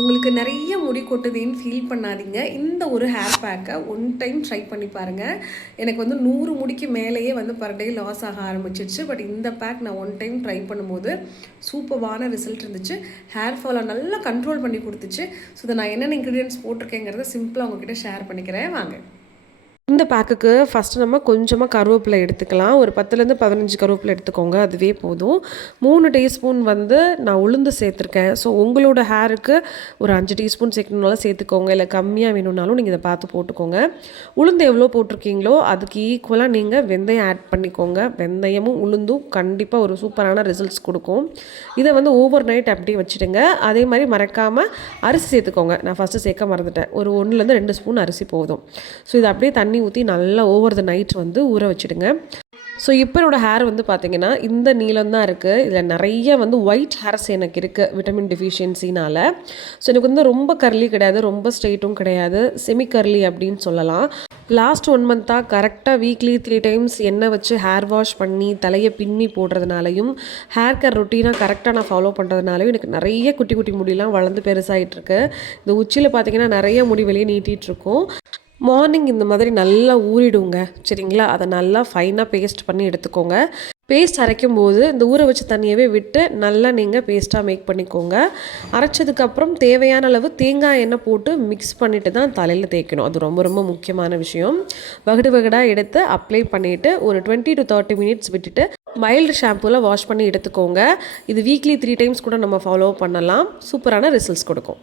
உங்களுக்கு நிறைய முடி கொட்டுதுன்னு ஃபீல் பண்ணாதீங்க. இந்த ஒரு ஹேர் பேக்கை ஒன் டைம் ட்ரை பண்ணி பாருங்கள். எனக்கு வந்து 100 முடிக்கு மேலேயே வந்து பர் டே லாஸ் ஆக ஆரம்பிச்சிருச்சு. பட் இந்த பேக் நான் ஒன் டைம் ட்ரை பண்ணும்போது சூப்பர்வான ரிசல்ட் இருந்துச்சு. ஹேர் ஃபாலை நல்லா கண்ட்ரோல் பண்ணி கொடுத்துச்சு. ஸோ இதை நான் என்னென்ன இன்க்ரீடியன்ட்ஸ் போட்டிருக்கேங்கிறத சிம்பிளாக உங்ககிட்ட ஷேர் பண்ணிக்கிறேன் வாங்க. இந்த பேக்குக்கு ஃபஸ்ட்டு நம்ம கொஞ்சமாக கருவேப்பிலை எடுத்துக்கலாம். ஒரு 10லேருந்து 15 கருவேப்பிலை எடுத்துக்கோங்க, அதுவே போதும். 3 டீஸ்பூன் வந்து நான் உளுந்து சேர்த்துருக்கேன். ஸோ உங்களோட ஹேருக்கு ஒரு 5 டீஸ்பூன் சேர்க்கணுனாலும் சேர்த்துக்கோங்க, இல்லை கம்மியாக வேணும்னாலும் நீங்கள் இதை பார்த்து போட்டுக்கோங்க. உளுந்து எவ்வளோ போட்டிருக்கீங்களோ அதுக்கு ஈக்குவலாக நீங்கள் வெந்தயம் ஆட் பண்ணிக்கோங்க. வெந்தயமும் உளுந்தும் கண்டிப்பாக ஒரு சூப்பரான ரிசல்ட்ஸ் கொடுக்கும். இதை வந்து ஓவர் நைட் அப்படியே வச்சுடுங்க. அதே மாதிரி மறக்காமல் அரிசி சேர்த்துக்கோங்க. நான் ஃபஸ்ட்டு சேர்க்க மறந்துட்டேன். ஒரு 1லேருந்து 2 ஸ்பூன் அரிசி போதும். ஸோ இதை அப்படியே தண்ணி ஊற்றி நல்லா ஓவர் த நைட் வந்து ஊற வச்சுடுங்க. ஸோ இப்போ என்னோடய ஹேர் வந்து பார்த்திங்கன்னா இந்த நீளம் தான் இருக்குது. இதில் நிறைய வந்து ஒயிட் ஹேர்ஸ் எனக்கு இருக்குது விட்டமின் டெஃபிஷியன்சினால். ஸோ எனக்கு வந்து ரொம்ப கர்லி கிடையாது, ரொம்ப ஸ்ட்ரெயிட்டும் கிடையாது, செமி கர்லி அப்படின்னு சொல்லலாம். லாஸ்ட் 1 மந்த்தாக கரெக்டாக வீக்லி 3 டைம்ஸ் எண்ணெய் வச்சு ஹேர் வாஷ் பண்ணி தலையை பின்னி போடுறதுனாலையும் ஹேர் கேர் ரொட்டீனாக கரெக்டாக நான் ஃபாலோ பண்ணுறதுனாலையும் எனக்கு நிறைய குட்டி குட்டி முடியெலாம் வளர்ந்து பெருசாகிட்டுருக்கு. இந்த உச்சியில் பார்த்திங்கன்னா நிறைய முடி வெளியே நீட்டிகிட்ருக்கும். மார்னிங் இந்த மாதிரி நல்லா ஊறிடுங்க, சரிங்களா? அதை நல்லா ஃபைனாக பேஸ்ட் பண்ணி எடுத்துக்கோங்க. பேஸ்ட் அரைக்கும் போது இந்த ஊற வச்ச தண்ணியவே விட்டு நல்லா நீங்கள் பேஸ்ட்டாக மேக் பண்ணிக்கோங்க. அரைச்சதுக்கப்புறம் தேவையான அளவு தேங்காய் எண்ணெய் போட்டு மிக்ஸ் பண்ணிவிட்டு தான் தலையில் தேய்க்கணும். அது ரொம்ப ரொம்ப முக்கியமான விஷயம். வகடாக எடுத்து அப்ளை பண்ணிவிட்டு ஒரு 20 to 30 மினிட்ஸ் விட்டுட்டு மைல்டு ஷாம்பூவில் வாஷ் பண்ணி எடுத்துக்கோங்க. இது வீக்லி 3 டைம்ஸ் கூட நம்ம ஃபாலோ பண்ணலாம். சூப்பரான ரிசல்ட்ஸ் கொடுக்கும்.